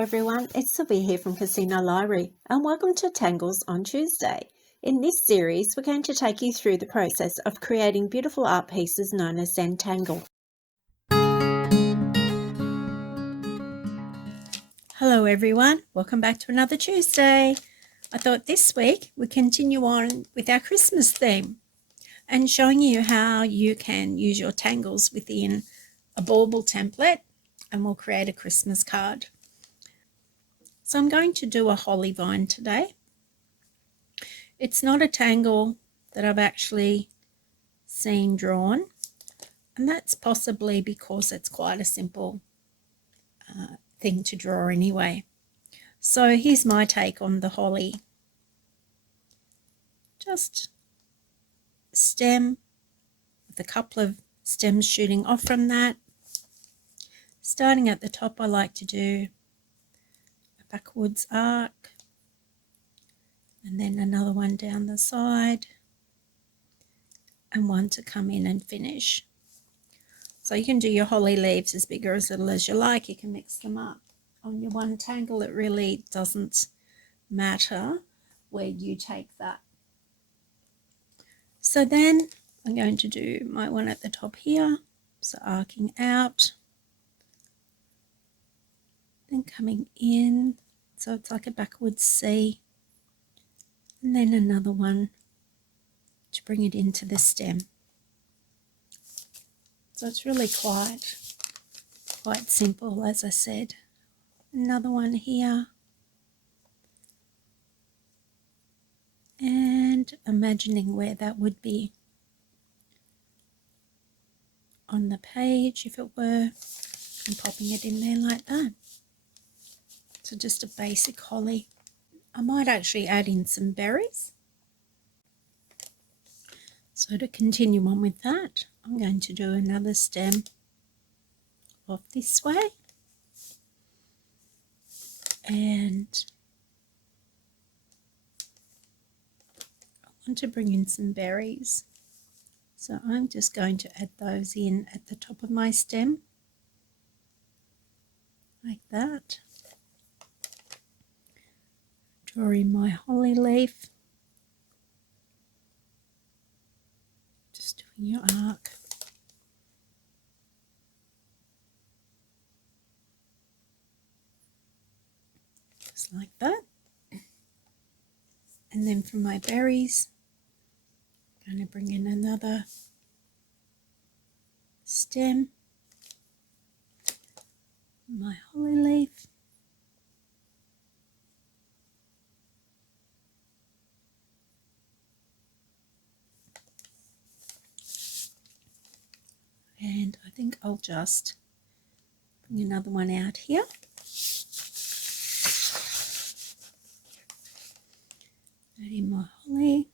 everyone, it's Sylvia here from Casino Library and welcome to Tangles on Tuesday. In this series, we're going to take you through the process of creating beautiful art pieces known as Zentangle. Hello everyone, welcome back to another Tuesday. I thought this week we'd continue on with our Christmas theme and showing you how you can use your tangles within a bauble template and we'll create a Christmas card. So I'm going to do a holly vine today. It's not a tangle that I've actually seen drawn, and that's possibly because it's quite a simple thing to draw anyway. So here's my take on the holly. Just stem with a couple of stems shooting off from that. Starting at the top, I like to do a backwards arc and then another one down the side and one to come in and finish. So you can do your holly leaves as big or as little as you like. You can mix them up on your one tangle. It really doesn't matter where you take that. So then I'm going to do my one at the top here, so arcing out, then coming in, so it's like a backwards C, and then another one to bring it into the stem. So it's really quite simple, as I said. Another one here, and imagining where that would be on the page if it were, and popping it in there like that. So just a basic holly. I might actually add in some berries. So to continue on with that, I'm going to do another stem off this way. And I want to bring in some berries. So I'm just going to add those in at the top of my stem, like that. Drawing my holly leaf. Just doing your arc. Just like that. And then for my berries, I'm going to bring in another stem, my holly leaf, and I think I'll just bring another one out here. Add in my holly.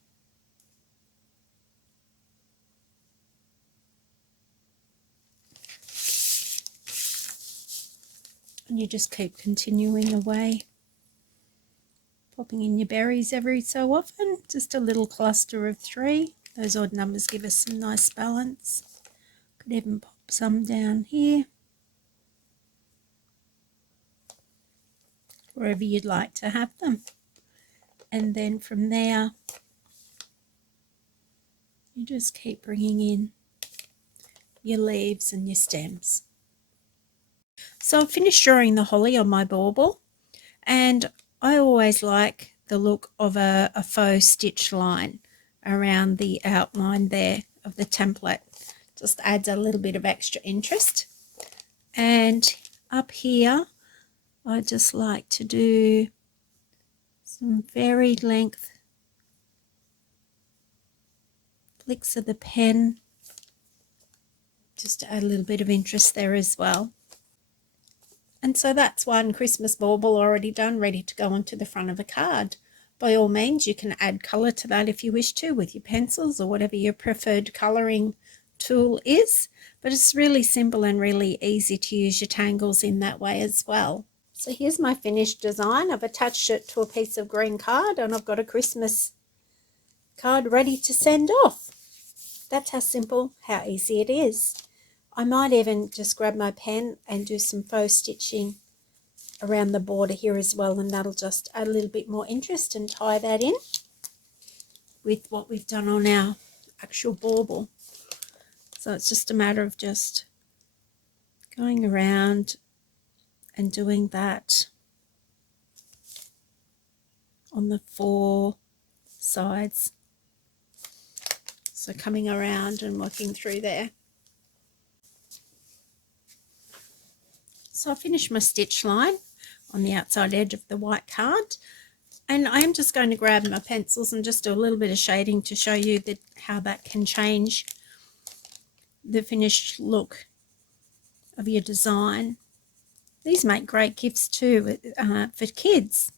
And you just keep continuing away, popping in your berries every so often, just a little cluster of 3. Those odd numbers give us some nice balance. Could even pop some down here, wherever you'd like to have them. And then from there, you just keep bringing in your leaves and your stems. So I've finished drawing the holly on my bauble, and I always like the look of a faux stitch line around the outline there of the template. Just adds a little bit of extra interest. And up here, I just like to do some varied length flicks of the pen, just to add a little bit of interest there as well. And so that's one Christmas bauble already done, ready to go onto the front of a card. By all means, you can add colour to that if you wish to with your pencils or whatever your preferred colouring tool is. But it's really simple and really easy to use your tangles in that way as well. So here's my finished design. I've attached it to a piece of green card and I've got a Christmas card ready to send off. That's how simple, how easy it is. I might even just grab my pen and do some faux stitching around the border here as well, and that'll just add a little bit more interest and tie that in with what we've done on our actual bauble. So it's just a matter of just going around and doing that on the 4 sides. So coming around and working through there. So I finished my stitch line on the outside edge of the white card, and I am just going to grab my pencils and just do a little bit of shading to show you how that can change the finished look of your design. These make great gifts too for kids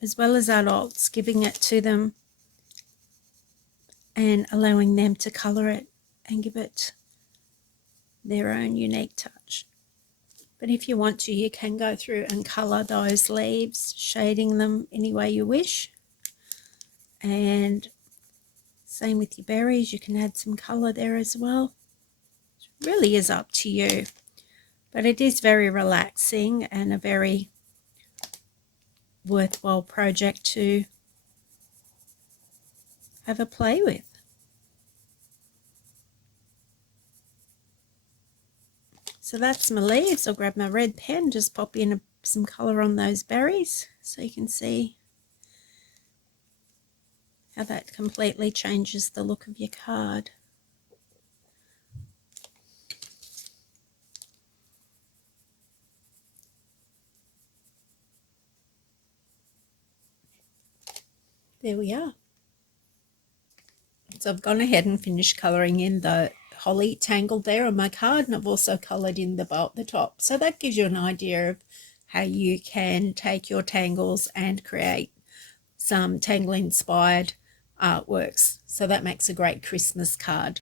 as well as adults, giving it to them and allowing them to colour it and give it their own unique touch. But if you want to, you can go through and colour those leaves, shading them any way you wish. And same with your berries, you can add some colour there as well. It really is up to you. But it is very relaxing and a very worthwhile project to have a play with. So that's my leaves. I'll grab my red pen, just pop in some colour on those berries so you can see how that completely changes the look of your card. There we are. So I've gone ahead and finished colouring in the holly tangle there on my card, and I've also coloured in the bow at the top. So that gives you an idea of how you can take your tangles and create some tangle inspired artworks. So that makes a great Christmas card.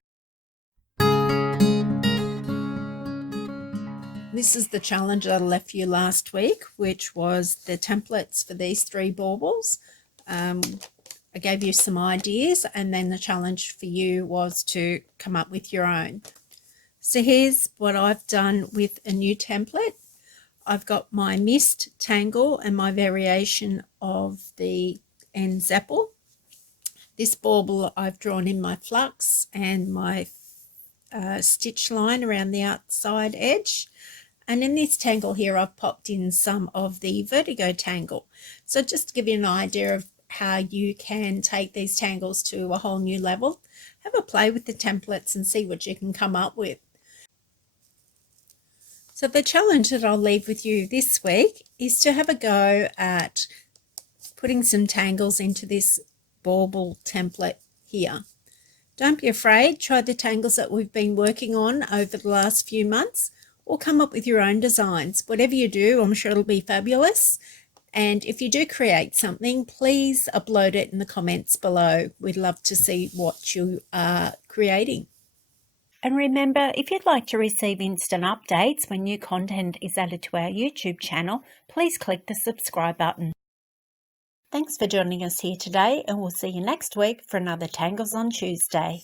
This is the challenge that I left you last week, which was the templates for these 3 baubles. I gave you some ideas, and then the challenge for you was to come up with your own. So here's what I've done with a new template. I've got my mist tangle and my variation of the Zentangle. This bauble I've drawn in my flux and my stitch line around the outside edge. And in this tangle here, I've popped in some of the vertigo tangle. So just to give you an idea of how you can take these tangles to a whole new level, have a play with the templates and see what you can come up with. So the challenge that I'll leave with you this week is to have a go at putting some tangles into this bauble template here. Don't be afraid, try the tangles that we've been working on over the last few months, or come up with your own designs. Whatever you do, I'm sure it'll be fabulous. And if you do create something, please upload it in the comments below. We'd love to see what you are creating. And remember, if you'd like to receive instant updates when new content is added to our YouTube channel, please click the subscribe button. Thanks for joining us here today, and we'll see you next week for another Tangles on Tuesday.